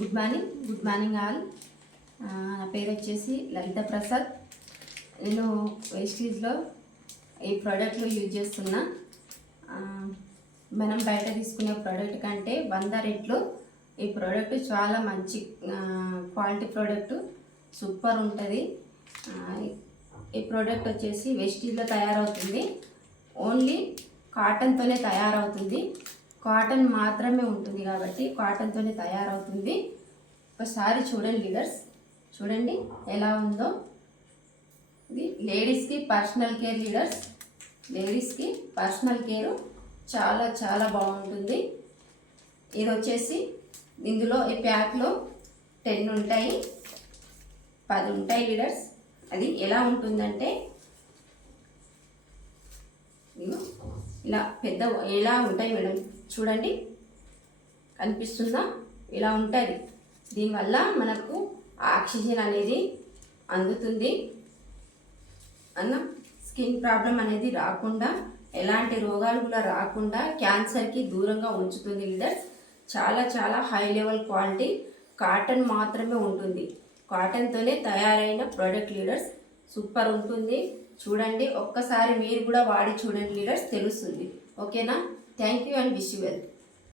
Good morning all. నా పేరు వచ్చేసి లలిత ప్రసాద్. నేను వెస్టీజ్లో ఈ ప్రోడక్ట్లు యూజ్ చేస్తున్నా. మనం బయట తీసుకునే ప్రోడక్ట్ కంటే 100 రెట్లు ఈ ప్రోడక్ట్ చాలా మంచి క్వాలిటీ ప్రోడక్ట్, సూపర్ ఉంటుంది. ఈ ప్రోడక్ట్ వచ్చేసి వెస్టీజ్లో తయారవుతుంది. ఓన్లీ కాటన్తోనే తయారవుతుంది. కాటన్ మాత్రమే ఉంటుంది కాబట్టి కాటన్తోనే తయారవుతుంది. ఒకసారి చూడండి లీడర్స్, చూడండి ఎలా ఉందో. ఇది లేడీస్కి పర్సనల్ కేర్ లీడర్స్, లేడీస్కి పర్సనల్ కేర్ చాలా చాలా బాగుంటుంది. ఇది వచ్చేసి ఇందులో ఈ ప్యాక్లో 10 ఉంటాయి, 10 ఉంటాయి లీడర్స్. అది ఎలా ఉంటుందంటే ఇలా పెద్ద ఎలా ఉంటాయి మేడం, చూడండి కనిపిస్తుందా? ఇలా ఉంటుంది. దీనివల్ల మనకు ఆక్సిజన్ అనేది అందుతుంది అన్న, స్కిన్ ప్రాబ్లం అనేది రాకుండా, ఎలాంటి రోగాలు కూడా రాకుండా క్యాన్సర్కి దూరంగా ఉంచుతుంది లీడర్స్. చాలా చాలా హై లెవెల్ క్వాలిటీ, కాటన్ మాత్రమే ఉంటుంది. కాటన్తోనే తయారైన ప్రోడక్ట్ లీడర్స్, సూపర్ ఉంటుంది. చూడండి, ఒక్కసారి మీరు కూడా వాడి చూడండి లీడర్స్, తెలుస్తుంది. ఓకేనా? Thank you and wish you well.